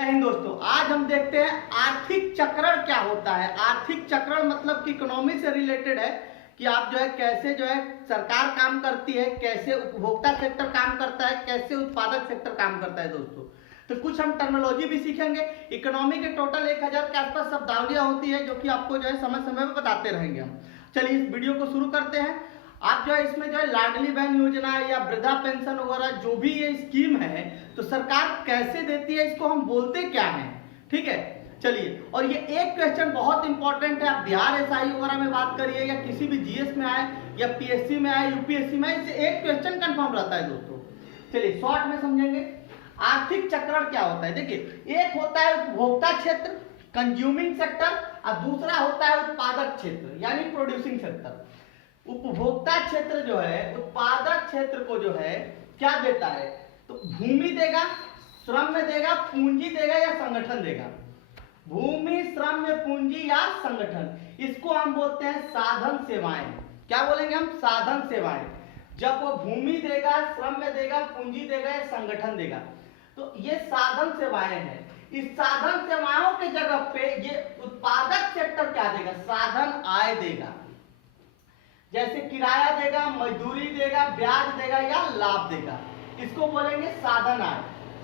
जय हिंद दोस्तों। आज हम देखते हैं आर्थिक चक्रण क्या होता है। आर्थिक चक्रण मतलब कि इकोनॉमी से रिलेटेड है कि आप जो है कैसे जो है सरकार काम करती है, कैसे उपभोक्ता सेक्टर काम करता है, कैसे उत्पादक सेक्टर काम करता है दोस्तों। तो कुछ हम टर्मिनोलॉजी भी सीखेंगे। इकोनॉमी के टोटल 1000 के आसपास शब्दावलियां होती है जो कि आपको जो है समय समय पर बताते रहेंगे हम। चलिए इस वीडियो को शुरू करते हैं। आप जो है इसमें जो है लाडली बहन योजना या वृद्धा पेंशन वगैरह जो भी ये स्कीम है तो सरकार कैसे देती है, इसको हम बोलते क्या है, ठीक है। चलिए, और ये एक क्वेश्चन बहुत इंपॉर्टेंट है। आप बिहार एसआई वगैरह में बात करिए या किसी भी जीएस में आए या पीएससी में आए, यूपीएससी में, इससे एक क्वेश्चन कंफर्म रहता है दोस्तों। चलिए शॉर्ट में समझेंगे। आर्थिक चक्रण क्या होता है, देखिए एक होता है उपभोक्ता क्षेत्र, कंज्यूमिंग सेक्टर, और दूसरा होता है उत्पादक क्षेत्र यानी प्रोड्यूसिंग सेक्टर। उपभोक्ता क्षेत्र जो है उत्पादक क्षेत्र को जो है क्या देता है, तो भूमि देगा, श्रम में देगा, पूंजी देगा या संगठन देगा। भूमि, श्रम में पूंजी या संगठन, इसको हम बोलते हैं साधन सेवाएं। क्या बोलेंगे हम? साधन सेवाएं। जब वो भूमि देगा, श्रम में देगा, पूंजी देगा या संगठन देगा, तो ये साधन सेवाएं हैं। इस साधन सेवाओं के जगह पे ये उत्पादक सेक्टर क्या देगा? साधन आय देगा। जैसे किराया देगा, मजदूरी देगा, ब्याज देगा या लाभ देगा, इसको बोलेंगे साधन आय।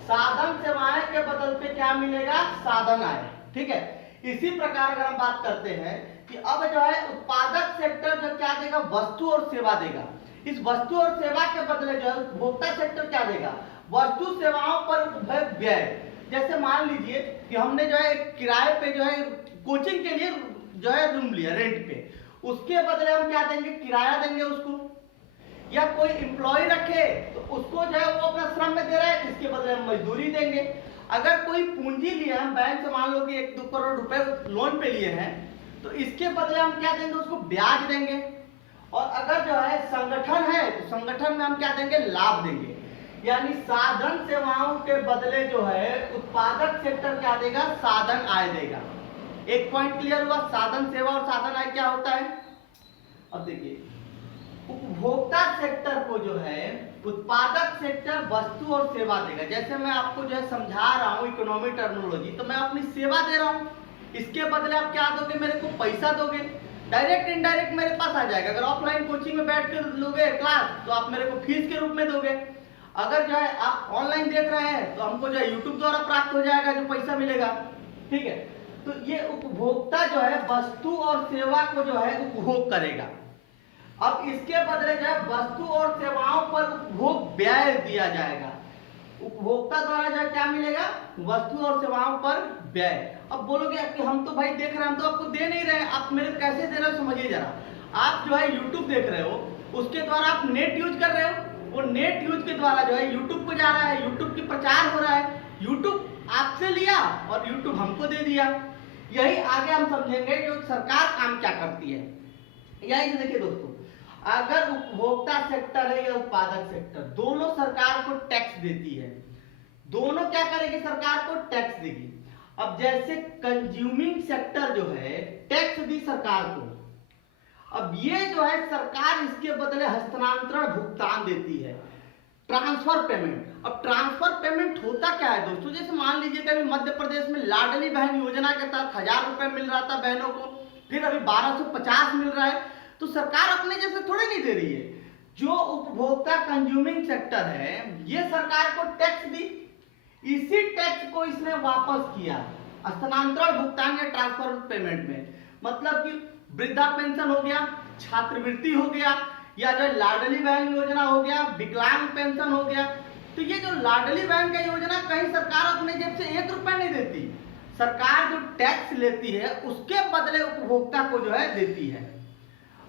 साधन सेवाएं के बदल पे क्या मिलेगा? साधन आय, ठीक है। इसी प्रकार अगर हम बात करते हैं कि अब जो है उत्पादक सेक्टर जो क्या देगा? वस्तु और सेवा देगा। इस वस्तु और सेवा के बदले जो है उपभोक्ता सेक्टर क्या देगा? वस्तु सेवाओं पर व्यय। जैसे मान लीजिए कि हमने जो है किराए पे जो है कोचिंग के लिए जो है रूम लिया रेंट पे, उसके बदले हम क्या देंगे? किराया देंगे उसको। या कोई एम्प्लॉय रखे तो उसको जो है वो अपना श्रम में दे रहा है, इसके बदले हम मजदूरी देंगे। अगर कोई पूंजी लिया हम बैंक से, मान लो कि 1-2 करोड़ रुपए लोन पे लिए हैं, तो इसके बदले हम क्या देंगे? उसको ब्याज देंगे। और अगर जो है संगठन है तो संगठन में हम क्या देंगे? लाभ देंगे। यानी साधन सेवाओं के बदले जो है उत्पादक सेक्टर क्या देगा? साधन आय देगा। एक पॉइंट क्लियर हुआ? साधन सेवा और साधन आय क्या होता है। अब देखिए, उपभोक्ता सेक्टर को जो है उत्पादक सेक्टर वस्तु और सेवा देगा। जैसे मैं आपको जो है समझा रहा हूं इकोनॉमी टर्मिनोलॉजी, तो मैं अपनी सेवा दे रहा हूं, इसके बदले आप क्या दोगे? मेरे को पैसा दोगे। डायरेक्ट इनडायरेक्ट मेरे पास आ जाएगा। अगर ऑफलाइन कोचिंग में बैठ कर लोगे क्लास तो आप मेरे को फीस के रूप में दोगे। अगर जो है आप ऑनलाइन देख रहे हैं तो हमको जो है यूट्यूब द्वारा प्राप्त हो जाएगा, जो पैसा मिलेगा, ठीक है। तो ये उपभोक्ता जो है वस्तु और सेवा को जो है उपभोग करेगा। अब इसके बदले जो है वस्तु और सेवाओं पर उपभोग व्यय दिया जाएगा। उपभोक्ता द्वारा जो है क्या मिलेगा? वस्तु और सेवाओं पर व्यय। अब बोलोगे कि हम तो भाई देख रहे हैं, हम तो आपको दे नहीं रहे, आप मेरे कैसे दे रहे हो? समझिए जरा। आप जो है यूट्यूब देख रहे हो, उसके द्वारा आप नेट यूज कर रहे हो, वो नेट यूज के द्वारा जो है यूट्यूब को जा रहा है, यूट्यूब की प्रचार हो रहा है, यूट्यूब आपसे लिया और यूट्यूब हमको दे दिया। यही आगे हम समझेंगे जो सरकार काम क्या करती है। यही देखिए दोस्तों, अगर उपभोक्ता सेक्टर है या उत्पादक सेक्टर, दोनों सरकार को टैक्स देती है। दोनों क्या करेगी? सरकार को टैक्स देगी। अब जैसे कंज्यूमिंग सेक्टर जो है टैक्स दी सरकार को, अब ये जो है सरकार इसके बदले हस्तांतरण भुगतान देती है, ट्रांसफर पेमेंट। अब ट्रांसफर पेमेंट होता क्या है दोस्तों? जैसे मान लीजिए कि अभी मध्य प्रदेश में लाडली बहन योजना के तहत 1000 रुपए मिल रहा था बहनों को, फिर अभी 1250 मिल रहा है, तो सरकार अपने जैसे थोड़े नहीं दे रही है। जो उपभोक्ता कंज्यूमिंग सेक्टर है ये सरकार को टैक्स दी, इसी टैक्स को इसने वापस किया हस्तांतरण भुगतान या ट्रांसफर पेमेंट में। मतलब कि वृद्धा पेंशन हो गया, छात्रवृत्ति हो गया, या जो लाडली बहन योजना हो गया, विकलांग पेंशन हो गया। तो ये जो लाडली बहन का योजना, कहीं सरकार अपने जेब से 1 रुपया नहीं देती। सरकार जो टैक्स लेती है उसके बदले उपभोक्ता को जो है देती है।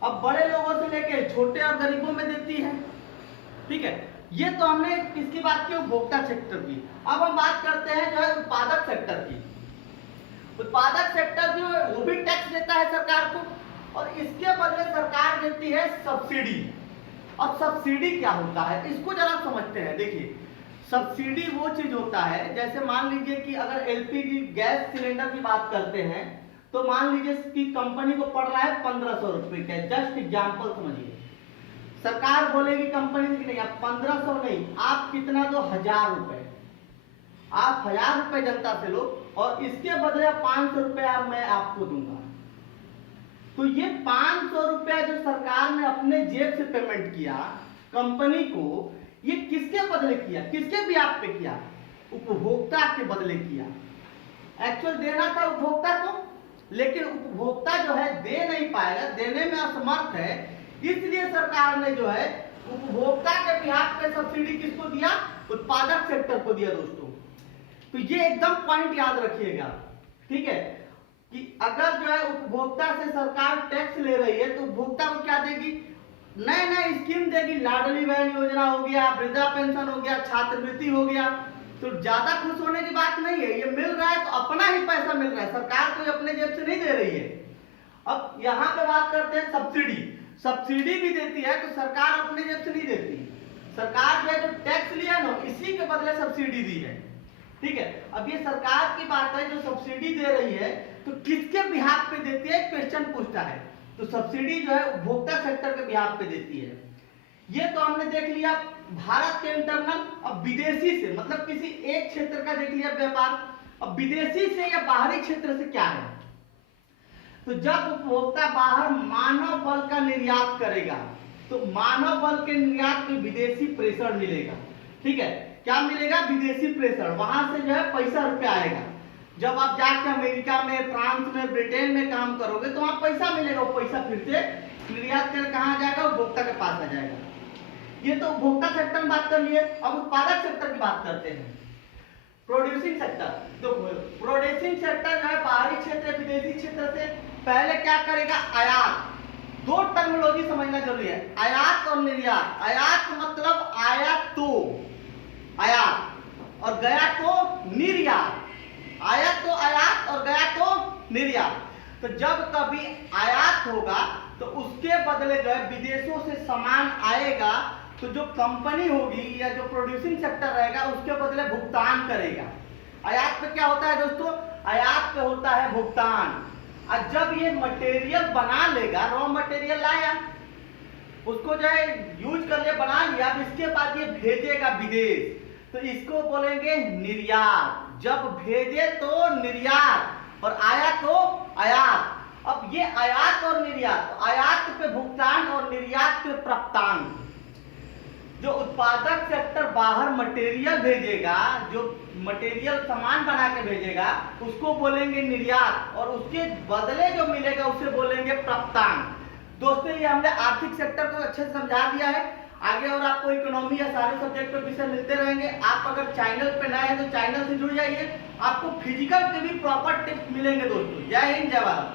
अब बड़े लोगों से लेके छोटे और गरीबों में देती है, ठीक है। ये तो हमने किसकी बात की? उपभोक्ता सेक्टर की। अब हम बात करते हैं जो है उत्पादक सेक्टर की। उत्पादक सेक्टर जो है वो भी टैक्स देता है सरकार को, और इसके बदले सरकार देती है सब्सिडी। अब सब्सिडी क्या होता है इसको जरा समझते हैं। देखिए, सब्सिडी वो चीज होता है, जैसे मान लीजिए कि अगर एलपीजी गैस सिलेंडर की बात करते हैं तो मान लीजिए कि कंपनी को पड़ रहा है 1500 रुपए का, जस्ट एग्जाम्पल समझिए। सरकार बोलेगी कंपनी से कि नहीं आप 1500 नहीं, आप कितना दो? 1000 रुपए। आप 1000 रुपए जनता से लो और इसके बदले 500 रुपया मैं आपको दूंगा। तो ये 500 रुपया जो सरकार ने अपने जेब से पेमेंट किया कंपनी को, ये किसके बदले किया, किसके ब्याज पे किया? उपभोक्ता के बदले किया। एक्चुअल देना था उपभोक्ता को, लेकिन उपभोक्ता जो है दे नहीं पाएगा, देने में असमर्थ है, इसलिए सरकार ने जो है उपभोक्ता के ब्याज पे सब्सिडी किसको दिया? उत्पादक सेक्टर को दिया दोस्तों। तो ये एकदम पॉइंट याद रखिएगा, ठीक है, कि अगर जो है उपभोक्ता से सरकार टैक्स ले रही है तो उपभोक्ता को क्या देगी? नए नए स्कीम देगी। लाडली बहन योजना हो गया, वृद्धा पेंशन हो गया, छात्रवृत्ति हो गया। तो ज्यादा खुश होने की बात नहीं है, ये मिल रहा है तो अपना ही पैसा मिल रहा है, सरकार कोई अपने जेब से नहीं दे रही है। अब यहाँ पे बात करते हैं सब्सिडी। सब्सिडी भी देती है तो सरकार अपने जेब से नहीं देती, सरकार जो है जो टैक्स लिया ना इसी के बदले सब्सिडी दी है, ठीक है। अब ये सरकार की बात है, जो सब्सिडी दे रही है तो किसके बिहाफ पे देती है, क्वेश्चन पूछता है। तो सब्सिडी जो है उपभोक्ता सेक्टर के बिहाफ पे देती है। ये तो हमने देख लिया भारत के इंटरनल। अब विदेशी से मतलब किसी एक क्षेत्र का देख लिया व्यापार। अब विदेशी से या बाहरी क्षेत्र से क्या है? तो जब उपभोक्ता बाहर मानव बल का निर्यात करेगा तो मानव बल के निर्यात में विदेशी प्रेशर मिलेगा, ठीक है। क्या मिलेगा? विदेशी प्रेशर। वहां से जो है पैसा रुपया आएगा। जब आप जाके अमेरिका में, फ्रांस में, ब्रिटेन में काम करोगे तो वहां पैसा मिलेगा, वो पैसा फिर से निर्यात कर कहां जाएगा? उपभोक्ता के पास आ जाएगा। ये तो उपभोक्ता सेक्टर में बात कर लिए। अब उत्पादक सेक्टर की बात करते हैं, प्रोड्यूसिंग सेक्टर। तो प्रोड्यूसिंग सेक्टर जो है बाहरी क्षेत्र, विदेशी क्षेत्र से पहले क्या करेगा? आयात। दो टर्मिनोलॉजी समझना जरूरी है, आयात और निर्यात। आयात मतलब आया तो आयात और गया तो निर्यात। आया तो आयात और गया तो निर्यात। तो जब कभी आयात होगा तो उसके बदले जो है विदेशों से सामान आएगा तो जो कंपनी होगी या जो प्रोड्यूसिंग सेक्टर रहेगा उसके बदले भुगतान करेगा। आयात पे क्या होता है दोस्तों? आयात पे होता है भुगतान। और जब ये मटेरियल बना लेगा, रॉ मटेरियल लाया, उसको जो है यूज कर लिया, बना लिया, इसके बाद ये भेजेगा विदेश, तो इसको बोलेंगे निर्यात। जब भेजे तो निर्यात और आया तो आयात। अब ये आयात और निर्यात, आयात पे भुगतान और निर्यात पे प्राप्तांक। जो उत्पादक सेक्टर बाहर मटेरियल भेजेगा, जो मटेरियल सामान बना के भेजेगा, उसको बोलेंगे निर्यात और उसके बदले जो मिलेगा उसे बोलेंगे प्राप्तांक। दोस्तों ये हमने आर्थिक सेक्टर को अच्छे से समझा दिया है। आगे और आपको इकोनॉमी या सारे सब्जेक्ट पे विषय मिलते रहेंगे। आप अगर चैनल पे नए हैं तो चैनल से जुड़ जाइए, आपको फिजिकल के भी प्रॉपर टिप्स मिलेंगे दोस्तों। जय हिंद, जय भारत।